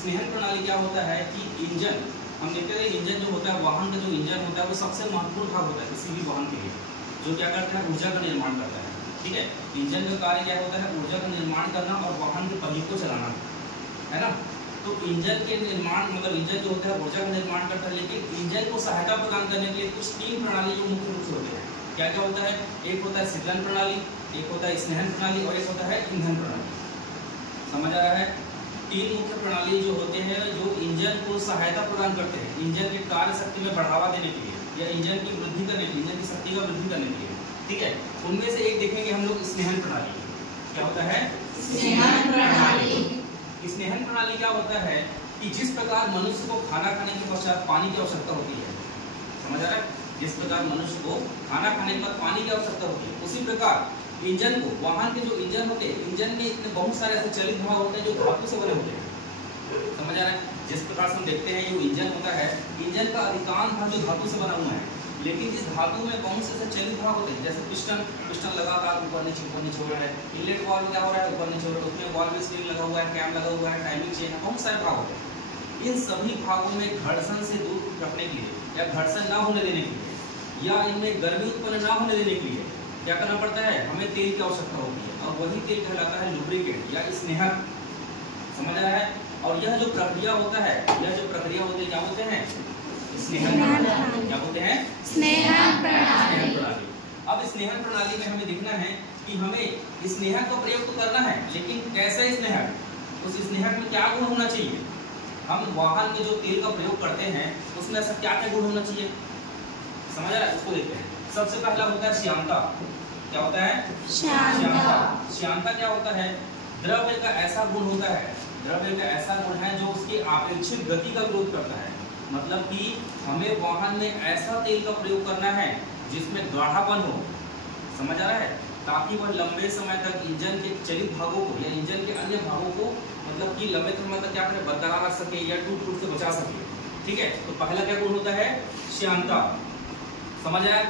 स्नेहन प्रणाली क्या होता है कि इंजन, हम देखते हैं इंजन जो होता है, वाहन का जो इंजन होता है वो सबसे महत्वपूर्ण भाग होता है किसी भी वाहन के लिए, जो क्या करता है ऊर्जा का निर्माण करता है। ठीक है, इंजन का कार्य क्या होता है, ऊर्जा का निर्माण करना और वाहन के पहिए को चलाना, है ना। तो इंजन के निर्माण मतलब इंजन जो होता है ऊर्जा का निर्माण करता है, लेकिन इंजन को सहायता प्रदान करने के लिए कुछ 3 प्रणाली जो मुख्य रूप से होते हैं। क्या क्या होता है, एक होता है शीतलन प्रणाली, एक होता है स्नेहन प्रणाली और एक होता है ईंधन प्रणाली। समझ आ रहा है? 3 मुख्य प्रणाली जो होते हैं जो इंजन को सहायता प्रदान करते हैं इंजन की कार्य शक्ति में बढ़ावा देने के लिए या इंजन की वृद्धि करने के लिए, इंजन की शक्ति का वृद्धि करने के लिए। ठीक है, उनमें से एक देखेंगे हम लोग स्नेहन प्रणाली। क्या होता है? स्नेहन प्रणाली। स्नेहन प्रणाली क्या होता है कि जिस प्रकार मनुष्य को खाना खाने के पश्चात पानी की आवश्यकता होती है, समझ आ रहा है? जिस प्रकार मनुष्य को खाना खाने के बाद पानी की आवश्यकता होती है, उसी प्रकार इंजन को, वाहन के जो इंजन होते हैं, इंजन में इतने बहुत सारे ऐसे चलित भाग होते हैं जो धातु से बने होते हैं। समझ आ रहा है? जिस प्रकार से हम देखते हैं जो इंजन होता है, इंजन का अधिकांश भाग जो धातु से बना हुआ है, लेकिन इस धातु में बहुत से चलित भाग होते हैं, जैसे पिस्टन लगातार ऊपर नीचे हो रहा है, इनलेट वाल्व क्या हो रहा है, ऊपर नीचे हो रहा है, उसमें वाल्व स्प्रिंग लगा हुआ है, कैम लगा हुआ है, टाइमिंग चेन है, बहुत सारे भाग होते हैं। इन सभी भागों में घर्षण से दूर रखने के लिए या घर्षण ना होने देने के लिए या इनमें गर्मी उत्पन्न ना होने देने के लिए क्या करना पड़ता है, हमें तेल की आवश्यकता होती है, और वही तेल कहलाता है लुब्रिकेंट या स्नेहक। समझ आ रहा है? और यह जो प्रक्रिया होता है, यह जो प्रक्रिया होती है क्या होते हैं? स्नेहन प्रणाली। क्या होते हैं? स्नेहन प्रणाली। अब स्नेहन प्रणाली में हमें देखना है कि हमें स्नेहक का प्रयोग तो करना है, लेकिन कैसे स्नेहक, उस स्नेहक में क्या गुण होना चाहिए। हम वाहन में जो तेल का प्रयोग करते हैं उसमें ऐसा क्या क्या गुण होना चाहिए, समझ आ रहा है? उसको देखते हैं। सबसे पहला होता है श्यानता। क्या होता है? श्यानता। श्यानता क्या होता है? द्रव्य का ऐसा गुण होता है, द्रव्य का ऐसा गुण है जो उसकी अपेक्षित गति का विरोध करता है। मतलब कि हमें वाहन में ऐसा तेल का प्रयोग करना है जिसमें गाढ़ापन हो, समझ आ रहा है, ताकि वह लंबे समय तक इंजन के चलित भागों को या इंजन के अन्य भागों को मतलब कि लंबे समय तक क्या करें, बरकरार रख सके या टूट से बचा सके। ठीक है, तो पहला क्या गुण होता है? श्यानता। समझ आया?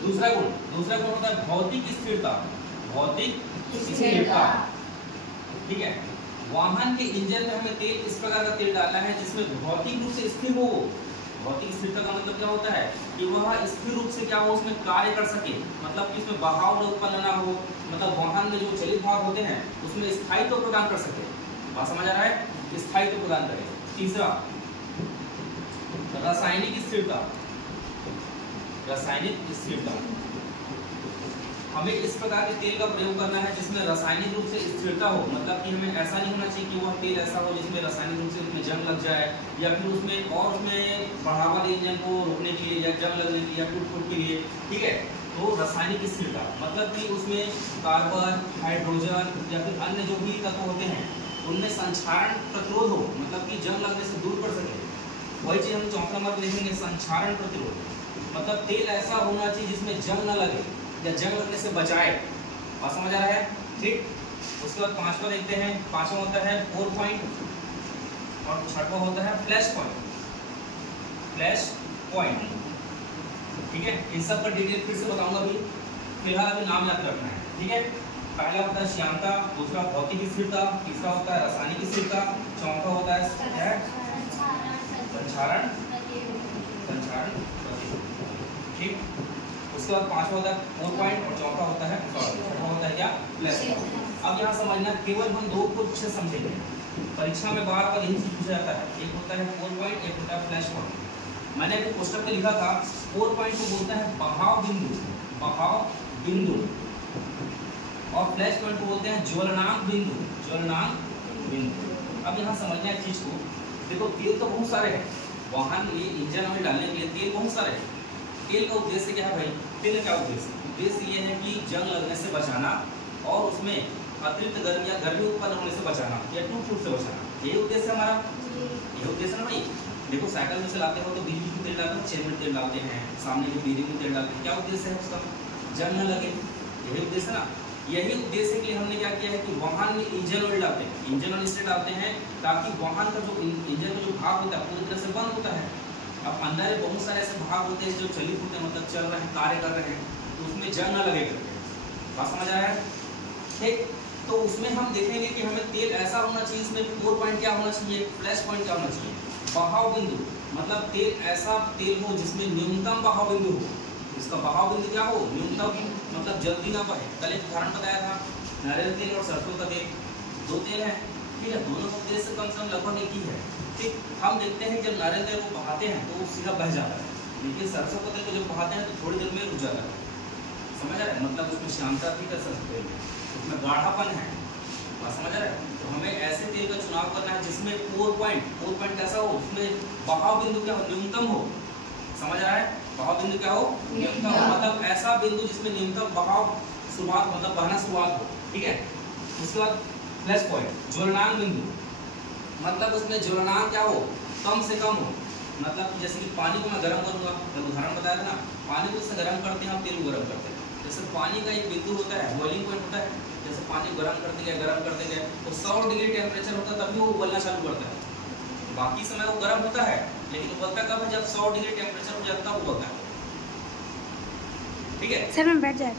दूसरा गुण होता है भौतिक स्थिरता। भौतिक स्थिरता। ठीक है, वाहन के इंजन में हमें तेल इस प्रकार का तेल डालना है जिसमें भौतिक रूप से स्थिर हो। भौतिक स्थिरता का मतलब क्या होता है कि वह स्थिर रूप से क्या हो, उसमें कार्य कर सके, मतलब कि उसमें बहाव उत्पन्न ना हो, मतलब वाहन में जो चलित भाग होते हैं उसमें स्थायित्व प्रदान कर सके। बात समझ आ रहा है? स्थायित्व प्रदान करे। तीसरा रासायनिक स्थिरता। रासायनिक स्थिरता, हमें इस प्रकार के तेल का प्रयोग करना है जिसमें रासायनिक रूप से स्थिरता हो, मतलब कि हमें ऐसा नहीं होना चाहिए कि वह तेल ऐसा हो जिसमें रासायनिक रूप से उसमें जंग लग जाए या फिर उसमें बढ़ावा दे इंजन को रोकने के लिए या जंग लगने के लिए या टूट के लिए। ठीक है, तो रासायनिक स्थिरता मतलब कि उसमें कार्बन, हाइड्रोजन या फिर अन्य जो भी तत्व होते हैं उनमें संक्षारण प्रतिरोध हो, मतलब कि जंग लगने से दूर कर सके। वही चीज हम चौथा नंबर देखेंगे, संक्षारण प्रतिरोध। मतलब तेल ऐसा होना चाहिए जिसमें जंग न लगे या जंग लगने से बचाए। और समझ आ रहा है? ठीक, उसके बाद पांचवा देखते हैं। पांचवा होता है 4 पॉइंट और छठवा होता है फ्लैश पॉइंट। फ्लैश पॉइंट, ठीक है, इन सब का डिटेल फिर से बताऊंगा, अभी फिलहाल अभी नाम याद रखना है। ठीक है, पहला होता है श्यानता, दूसरा भौतिक स्थिरता, तीसरा होता है रासायनिक स्थिरता, चौथा होता है संक्षारण। ठीक, उसके बाद पांचवा होता है 4 पॉइंट और चौथा होता है छठवा होता है क्या? Flash point. अब यहाँ समझना, केवल हम 2 को अच्छे समझेंगे। परीक्षा में बार बार यही चीज पूछा जाता है, एक होता है 4 पॉइंट, एक होता है फ्लैश पॉइंट। मैंने अभी पोस्टर पे लिखा था 4 पॉइंट को बोलता है बहाव बिंदु, बहाव बिंदु, और फ्लैश पॉइंट को बोलते हैं ज्वलनांक बिंदु, ज्वलनांक बिंदु। अब यहाँ समझना एक चीज को, देखो तेल तो बहुत सारे हैं वाहन में, इंजन में डालने के लिए तेल बहुत सारे हैं। तेल का उद्देश्य क्या है भाई? तेल का क्या उद्देश्य? उद्देश्य ये है कि जंग लगने से बचाना और उसमें अतिरिक्त गर्मी या गर्मी उत्पन्न होने से बचाना या टूट से बचाना, यही उद्देश्य हमारा। यही उद्देश्य ना भाई। देखो साइकिल में चलाते हो तो बिजली में तेल डालते हैं, चेन में तेल डालते हैं, सामने जो बिजली में तेल डालते हैं, क्या उद्देश्य है उसका? जंग न लगे, यही उद्देश्य ना। यही उद्देश्य के लिए हमने क्या किया है कि वाहन में इंजन ऑयल डालते हैं, इंजन ऑयल इसलिए डालते हैं ताकि वाहन का जो इंजन का जो भाग होता है पूरी तरह से बंद होता है। अब अंदर बहुत सारे ऐसे भाग होते हैं जो चलित होते हैं, मतलब चल रहे हैं, कार्य कर रहे हैं, तो उसमें जंग न लगे करके। बात समझ आ रहा है? ठीक, तो उसमें हम देखेंगे कि हमें तेल ऐसा होना चाहिए, इसमें कोर पॉइंट क्या होना चाहिए, फ्लैश पॉइंट क्या होना चाहिए, बहाव बिंदु, मतलब तेल ऐसा तेल हो जिसमें न्यूनतम बहाव बिंदु हो। इसका बहाव बिंदु क्या हो, न्यूनतम, मतलब जल्दी ना बहे। कल एक उदाहरण बताया था, नारियल तेल और सरसों का तेल, दो तेल हैं, ठीक है, दोनों का उद्देश्य कम से कम लगभग एक ही है। ठीक, हम देखते हैं जब नारियल तेल को बहाते हैं तो वो सीधा बह जाता है, लेकिन सरसों का तेल को जब बहाते हैं तो थोड़ी देर में रुक जाता है। समझ आ रहा है, मतलब उसमें श्यानता थी का सरसों तेल में, उसमें गाढ़ापन है, समझ आ रहा है। तो हमें ऐसे तेल का चुनाव करना है जिसमें कोर पॉइंट कैसा हो, उसमें बहाव बिंदु क्या हो, न्यूनतम हो। समझ आ रहा है, बहाव बिंदु क्या हो, न्यूनतम, मतलब ऐसा बिंदु जिसमें न्यूनतम बहाव शुरुआत, मतलब बहना शुरुआत हो। ठीक है, उसके बाद फ्लैश पॉइंट, ज्वलनांक बिंदु, मतलब उसमें ज्वलनांक क्या हो, कम से कम हो। मतलब जैसे कि पानी को मैं गर्म करूंगा, मैं उदाहरण बताया था ना, पानी को इससे गर्म करते हैं, हम तेल को गर्म करते हैं। जैसे पानी का एक बिंदु होता है, बॉइलिंग पॉइंट होता है, जैसे पानी गर्म करते गए तो 100 डिग्री टेम्परेचर होता है तभी वो उबलना चालू करता है। बाकी समय वो गर्म होता है, लेकिन उबलता कब है, जब 100 डिग्री टेम्परेचर हो जाता है उबलता है। ठीक है सर, मैं बैठ जाए।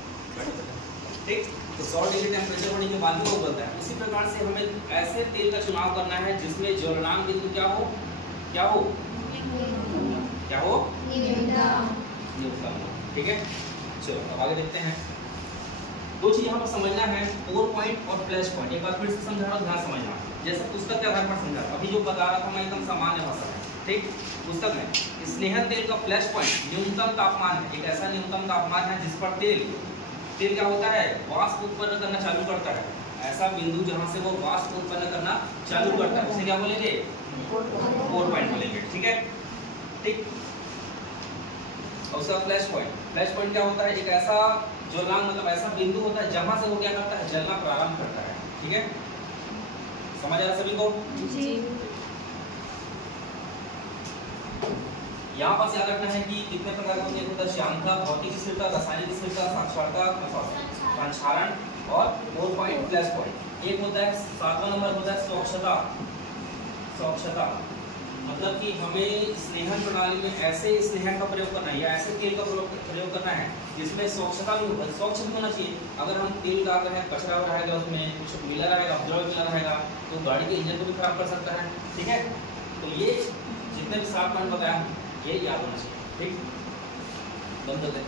ठीक, तो 100 डिग्री टेम्परेचर होने के बाद भी वो उबलता है। उसी प्रकार से हमें ऐसे तेल का चुनाव करना है जिसमें ज्वलनांक बिंदु क्या हो, क्या हो, क्या हो, न्यूनतम हो। ठीक है, चलो अब आगे देखते हैं। दो चीज यहाँ पर समझना है, कोर पॉइंट और फ्लैश पॉइंट। एक बार फिर से समझा रहा हूँ, ध्यान समझना। जैसे पुस्तक के आधार पर समझा, अभी जो बता रहा था मैं एकदम सामान्य भाषा में। ठीक, पुस्तक में स्नेहक तेल का फ्लैश पॉइंट न्यूनतम तापमान है, एक ऐसा न्यूनतम तापमान है जिस पर तेल क्या होता है, वाष्प उत्पन्न करना चालू करता है। ऐसा बिंदु जहाँ से वो वाष्प उत्पन्न करना चालू करता है उसे क्या बोलेंगे, कोर पॉइंट बोलेंगे। ठीक है, ठीक, और उसका फ्लैश पॉइंट क्या होता है, एक ऐसा ज्वलनांक, मतलब ऐसा बिंदु होता है जहां से वो क्या करता है, जलना प्रारंभ करता है। ठीक है, समझ आ रहा सभी को जी। यहाँ पर याद रखना है कि कितने प्रकार के होते हैं, श्यानता, भौतिक स्थिरता, रासायनिक स्थिरता, साक्षरता, संचारण और कोर पॉइंट, फ्लैश पॉइंट। एक होता है 7वां नंबर होता है स्वच्छता, मतलब कि हमें स्नेहन प्रणाली में ऐसे स्नेहन का प्रयोग करना है या ऐसे तेल का प्रयोग करना है जिसमें स्वच्छता भी हो, स्वच्छ भी होना चाहिए। अगर हम तेल डाल रहे हैं, कचरा रहेगा उसमें, कुछ मिला रहेगा, द्रव्य मिला रहेगा तो गाड़ी के इंजन को भी खराब कर सकता है। ठीक है, तो ये जितने भी 7 पॉइंट बताया ये याद होना चाहिए। ठीक, बंद कर दें।